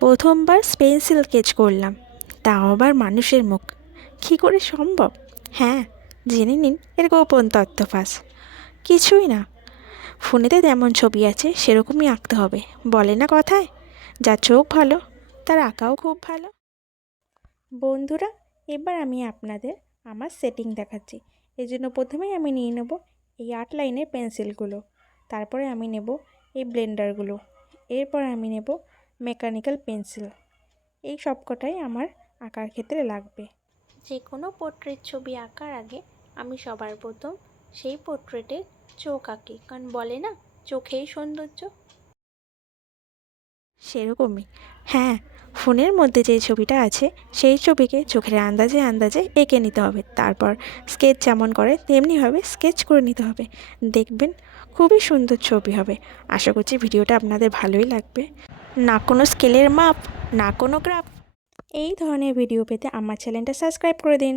প্রথমবার pencil sketch করলাম। তাও আবার মানুষের মুখ। কী করে সম্ভব? হ্যাঁ জেনে নিন এর গোপন তত্ত্ব ফাঁস কিছুই না। ফোনেতে যেমন ছবি আছে, সেরকমই আঁকতে হবে। বলে না কথায়? যার চোখ ভালো, তার আঁকাও খুব ভালো। বন্ধুরা, এবার আমি আপনাদের আমার সেটিং দেখাচ্ছি। এই জন্য প্রথমেই আমি নিয়ে নেব এই আট লাইনের পেন্সিলগুলো। তারপরে আমি নেব এই ব্লেন্ডারগুলো। এরপর আমি নেব মেকানিক্যাল পেন্সিল। এই সবকটাই আমার আঁকার ক্ষেত্রে লাগবে। যে কোনো পোর্ট্রেট ছবি আঁকার আগে আমি সবার প্রথম সেই পোর্ট্রেটের চোখ আঁকি কারণ বলে না চোখেই সৌন্দর্য। সেরকমই। হ্যাঁ ফোনের মধ্যে যে ছবিটা আছে, সেই ছবিকে চোখের আন্দাজে আন্দাজে এঁকে নিতে হবে। তারপর স্কেচ যেমন করে তেমনিভাবে স্কেচ করে নিতে হবে। দেখবেন খুবই সুন্দর ছবি হবে। আশা করছি ভিডিওটা আপনাদের ভালোই লাগবে। না কোনো স্কেলের মাপ, না কোনো গ্রাফ। এই ধরনের ভিডিও পেতে আমার চ্যানেলটা সাবস্ক্রাইব করে দিন।